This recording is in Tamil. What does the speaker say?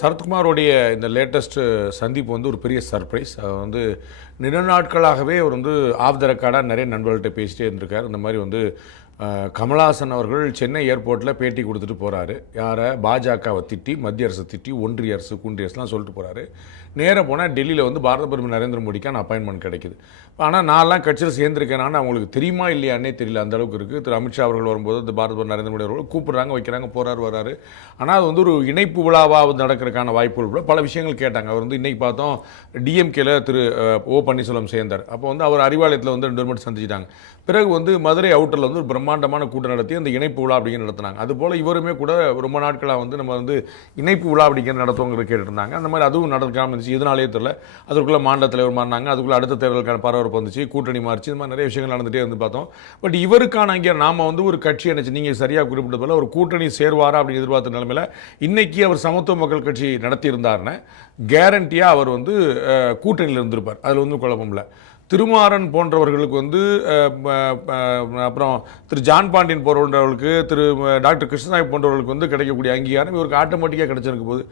சரத்குமாரோடைய இந்த லேட்டஸ்ட் சந்திப்பு வந்து ஒரு பெரிய சர்ப்ரைஸ். வந்து நில நாட்களாகவே அவர் வந்து ஆஃப் த ரெக்கார்டாக நிறைய நண்பர்கள்ட்ட பேசிட்டே இருந்திருக்கார். இந்த மாதிரி வந்து கமலஹாசன் அவர்கள் சென்னை ஏர்போர்ட்டில் பேட்டி கொடுத்துட்டு போகிறாரு. யாரை? பாஜகவை திட்டி, மத்திய அரசு திட்டி, ஒன்றிய அரசு குன்றிய அரசுலாம் சொல்லிட்டு போகிறாரு. நேராக போனால் டெல்லியில் வந்து பாரத பிரதமர் நரேந்திர மோடிக்கான அப்பாயின்மெண்ட் கிடைக்குது. ஆனால் நான்லாம் கட்சியில் சேர்ந்துருக்கேனான்னு அவங்களுக்கு தெரியுமா இல்லையானே தெரியல, அந்த அளவுக்கு இருக்குது. திரு அமித்ஷா அவர்கள் வரும்போது இந்த பாரத பிரதமர் நரேந்திர மோடி அவர்கள் கூப்பிட்றாங்க, வைக்கிறாங்க, போகிறாரு, வராரு. ஆனால் அது வந்து ஒரு இணைப்பு விழாவாக நடக்கிறதுக்கான வாய்ப்புகள் கூட பல விஷயங்கள் கேட்டாங்க. அவர் வந்து இன்றைக்கி பார்த்தோம் டிஎம்கேல திரு ஓ பன்னீர்செல்வம் சேர்ந்தார். அப்போ வந்து அவர் அறிவாலயத்தில் வந்து 2 மட்டும் சந்திச்சிட்டாங்க. பிறகு வந்து மதுரை அவுட்டரில் வந்து ஒரு பிரம்மாண்டமான கூட்டம் நடத்தி அந்த இணைப்பு விழா அப்படிங்கிற நடத்தினாங்க. அதுபோல் இவருமே கூட ரொம்ப நாட்களாக வந்து நம்ம வந்து இணைப்பு விழா அப்படிங்கிற நடத்துவங்க கேட்டுருந்தாங்க. அந்த மாதிரி அதுவும் நடக்காமல் இருந்துச்சு. எதனாலே தெரியல. அதுக்குள்ளே மாநில தலைவர் மாறினாங்க. அதுக்குள்ளே அடுத்த தேர்தலுக்கான பரபரப்பு வந்துச்சு, கூட்டணி மாறிச்சு. இந்த மாதிரி நிறைய விஷயங்கள் நடந்துகிட்டே வந்து பார்த்தோம். பட் இவருக்கான அங்கே நாம் வந்து ஒரு கட்சி நினைச்சு நீங்கள் சரியாக குறிப்பிட்ட போல ஒரு கூட்டணி சேர்வாரா அப்படின்னு எதிர்பார்த்த நிலைமையில் இன்னைக்கு அவர் சமத்துவ மக்கள் கட்சி நடத்தியிருந்தாருன்னு கேரண்டியாக அவர் வந்து கூட்டணியில் இருந்திருப்பார். அதில் வந்து குழப்பம் இல்லை. திருமாறன் போன்றவர்களுக்கு வந்து அப்புறம் திரு ஜான் பாண்டியன் போன்றவர்களுக்கு, திரு டாக்டர் கிருஷ்ணசாமி போன்றவர்களுக்கு வந்து கிடைக்கக்கூடிய அங்கீகாரம் இவருக்கு ஆட்டோமேட்டிக்காக கிடைச்சிருக்கும் போது